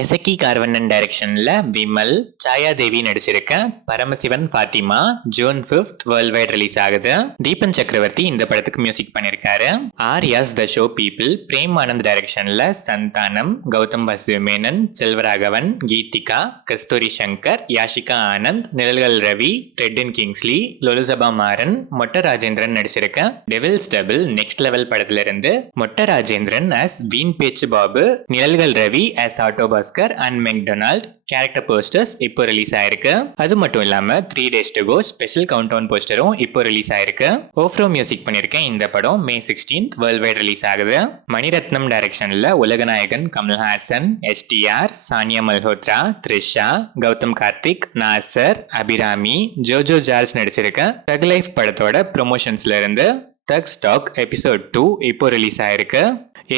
எசக்கி கார்வண்ணன் டைரக்ஷன்ல விமல், சாயாதேவி நடிச்சிருக்க Paramasivan Fathima June 5th world wide release ஆகுது. தீபன் சக்கரவர்த்தி இந்த படத்துக்கு மியூசிக் பண்ணிருக்காரு. Arya's the show people Prem Anand டைரக்ஷன்ல சந்தானம், கௌதம் வாசுதேவ் மேனன், செல்வராகவன், கீதிகா, கஸ்தூரி சங்கர், யாஷிகா ஆனந்த், நிழல்கள் ரவி, ரெட்டின் கிங்ஸ்லி, லொலுசபா மாறன், மொட்ட ராஜேந்திரன் நடிச்சிருக்க டெவில்ஸ் டபுள் நெக்ஸ்ட் லெவல் படத்துல இருந்து Motta Rajendran as Veen Pechu Babu, Nizhalgal Ravi as auto Bhaskar and McDonald character posters இப்போ ரிலீஸ் ஆயிருக்கு. அது மட்டும் இல்லாம 3 days to go special countdown போஸ்டரும் இப்போ ரிலீஸ் ஆயிருக்கு. ஓஃப்ரோ மியூசிக் பண்ணிருக்கேன். இந்த படம் May 16th world wide release ஆகுது. மணிரத்னம் டைரக்ஷன்ல உலகநாயகன் கமல்ஹாசன், எஸ்டிஆர், சானியா மல்ஹோத்ரா, த்ரிஷா, கௌதம் கார்த்திக், நாசர், அபிராமி, ஜோஜோ ஜார்ஜ் நடிச்சிருக்க தக் லைஃப் படத்தோட ப்ரொமோஷன்ஸ்ல இருந்து தக் ஸ்டாக் எபிசோட் 2 இப்போ ரிலீஸ் ஆயிருக்கு.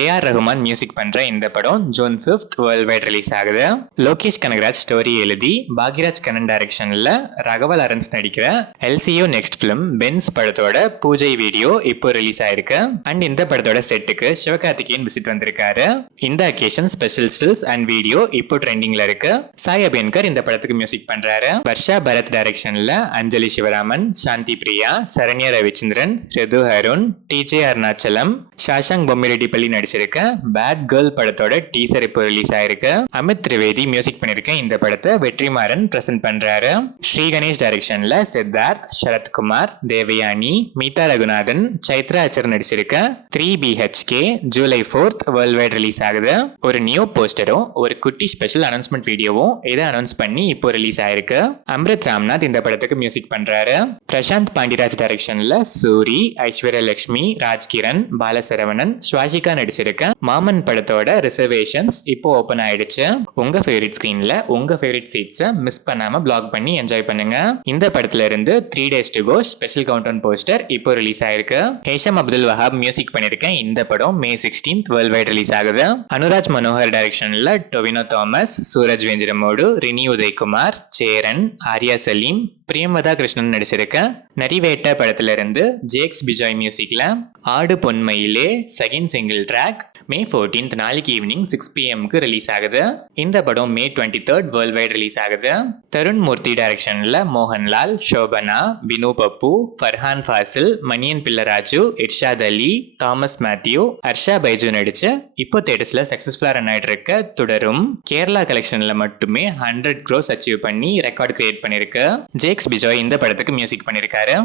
ஏஆர் ரஹ்மான் மியூசிக் பண்ற இந்த படம் June 5th world wide release ஆகுது. லோகேஷ் கனகராஜ் ஸ்டோரி எழுதி பாக்யராஜ் கண்ணன் டைரக்ஷன்ல ரகவல் அரன்ஸ் நடிக்கிற எல்சிஓ நெக்ஸ்ட் பிலிம் பென்ஸ் படத்தோட பூஜை வீடியோ இப்போ ரிலீஸ் ஆயிருக்கு. அண்ட் இந்த படத்தோட செட்டுக்கு சிவகார்த்திகேயன் விசிட் வந்திருக்காரு. இந்த occasion special stills and video இப்போ ட்ரெண்டிங்ல இருக்கு. சாய் அபியன்கர் இந்த படத்துக்கு மியூசிக் பண்றாரு. வர்ஷா பரத் டைரக்ஷன்ல அஞ்சலி சிவராமன், சாந்தி பிரியா, சரண்யா ரவிச்சந்திரன், ரிது அருண், டிஜே அருணாச்சலம், ஷாஷாங் பொம்மிரெட்டிப்பள்ளி நடிச்சிருக்க பேட் கேர்ள் படத்தோட டீசர் இப்போ ரிலீஸ் ஆயிருக்கு. அமித் திரிவேதி மியூசிக் பண்ணிருக்க இந்த படத்தை வெற்றிமாறன் பிரசன்ட் பண்றாரு. ஸ்ரீ கணேஷ் டைரக்ஷன்ல சித்தார்த், சரத்குமார், தேவயானி, மீதா ரகுநாதன், சைத்ரா அச்சர் நடிச்சிருக்க 3BHK July 4th world wide release ஆகுது. ஒரு நியூ போஸ்டரும் ஒரு குட்டி ஸ்பெஷல் அனௌன்ஸ்மெண்ட் வீடியோவும் இதை அனௌன்ஸ் பண்ணி இப்போ ரிலீஸ் ஆயிருக்கு. அம்ரித் ராம்நாத் இந்த படத்துக்கு மியூசிக் பண்றாரு. பிரசாந்த் பாண்டிராஜ் டைரக்ஷன்ல சூரி, ஐஸ்வர்யா லட்சுமி, ராஜ்கிரண், பாலசரவணன், ஸ்வாசிகா நடிச்சிருக்க மாமன் படத்தோட ரிசர்வேஷன்ஸ் இப்போ ஓபன் ஆயிடுச்சு. உங்க ஃபேவரட் ஸ்கிரீன்ல உங்க ஃபேவரட் சீட்ஸை மிஸ் பண்ணாம பிளாக் பண்ணி என்ஜாய் பண்ணுங்க. இந்த படத்துல இருந்து 3 days to go special countdown poster இப்போ ரிலீஸ் ஆயிருக்கு. ஹேஷம் அப்துல் வஹாப் மியூசிக் பண்ணிருக்கேன். இந்த படம் May 16th world wide release ஆகுது. அனுராஜ் மனோகர் டைரக்ஷன்ல டொவினோ தாமஸ், சூரஜ் வெஞ்சிரமோடு, ரினி உதய்குமார், சேரன், ஆர்யா சலீம், பிரியமதா கிருஷ்ணன் நடிச்சிருக்க நரிவேட்ட படத்துல இருந்து ஜேக்ஸ் பிஜாய் மியூசிக்ல Aadu Ponmayile second single track May 14th நாளைக்கு ஈவினிங் 6 PM ரிலீஸ் ஆகுது. இந்த படம் May 23rd world wide release ஆகுது. தருண் மூர்த்தி டைரக்ஷன்ல மோகன்லால், சோபனா, வினு பப்பு, ஃபர்ஹான் ஃபாசில், மணியன் பிள்ளராஜு, இர்ஷாத் அலி, தாமஸ் மேத்யூ, ஹர்ஷா பைஜு நடிச்சு இப்போ தேட்டர்ஸ்ல சக்சஸ்ஃபுல்லா ரன் ஆயிட்டு இருக்க தொடரும் கேரளா கலெக்ஷன்ல மட்டுமே 100 crores அச்சீவ் பண்ணி ரெக்கார்ட் கிரியேட் பண்ணிருக்கு. ஜேக்ஸ் பிஜாய் இந்த படத்துக்கு மியூசிக் பண்ணிருக்காரு.